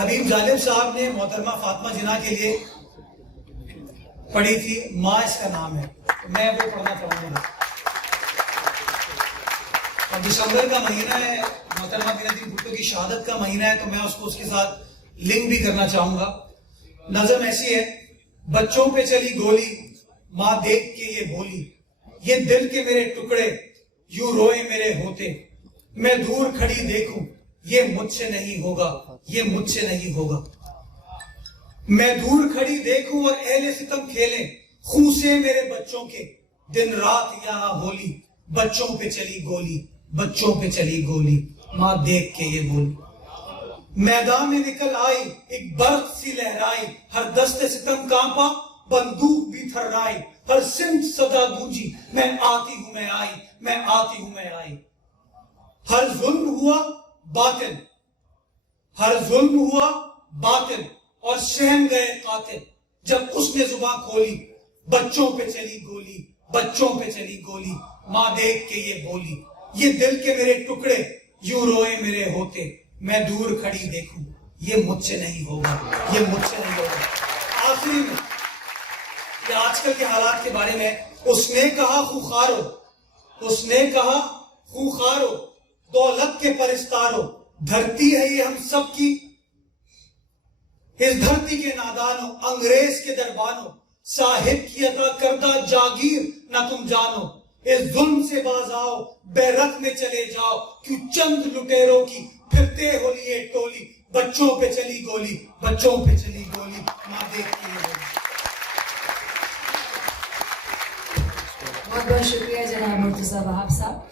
हबीब जालिब साहब ने मोहतरमा फातिमा जिन्ना के लिए पढ़ी थी, माँ इसका नाम है, मैं वो पढ़ना चाहूंगा। अब दिसंबर का महीना है, मोहतरमा बिनती भुट्टो की शहादत का महीना है, तो मैं उसको उसके साथ लिंक भी करना चाहूंगा। नज़म ऐसी है, बच्चों पे चली गोली, माँ देख के ये बोली, ये दिल के मेरे टुकड़े यूं रोए मेरे होते, मैं दूर खड़ी देखूं ये मुझसे नहीं होगा, ये मुझसे नहीं होगा। मैं दूर खड़ी देखूं और अहले सितम खेलें खून से मेरे बच्चों के, दिन रात यहाँ होली, बच्चों पे चली गोली, बच्चों पे चली गोली, माँ देख के ये बोली। मैदान में निकल आई एक बर्फ सी लहराई, हर दस्ते सितम कांपा बंदूक भी थर्राई, हर सिंध सदा गूंजी मैं आती हूं मैं आई, मैं आती हूं मैं आई। हर जुल्म हुआ बातिल, हर जुल्म हुआ बातिल और सहम गए कातिल, जब उसने जुबान खोली बच्चों पे चली गोली, बच्चों पे चली गोली, माँ देख के ये बोली, ये दिल के मेरे टुकड़े यूं रोए मेरे होते, मैं दूर खड़ी देखूं ये मुझसे नहीं होगा, ये मुझसे नहीं होगा। आखिरी में ये आजकल के हालात के बारे में, उसने कहा खुखारो, उसने कहा खुखारो, दौलत के परिस्तारो, धरती है ये हम सब की, इस धरती के नादानो, अंग्रेज के दरबानो, साहिब की अता करदा जागीर ना तुम जानो, इस जुल्म से बाज आओ, बैरक में चले जाओ, क्यों चंद लुटेरों की फिरते हो लिए टोली, बच्चों पे चली गोली, बच्चों पे चली गोली, माँ देख के ये बोली। बहुत बहुत शुक्रिया जनाब मुर्तजा वहाब साहब।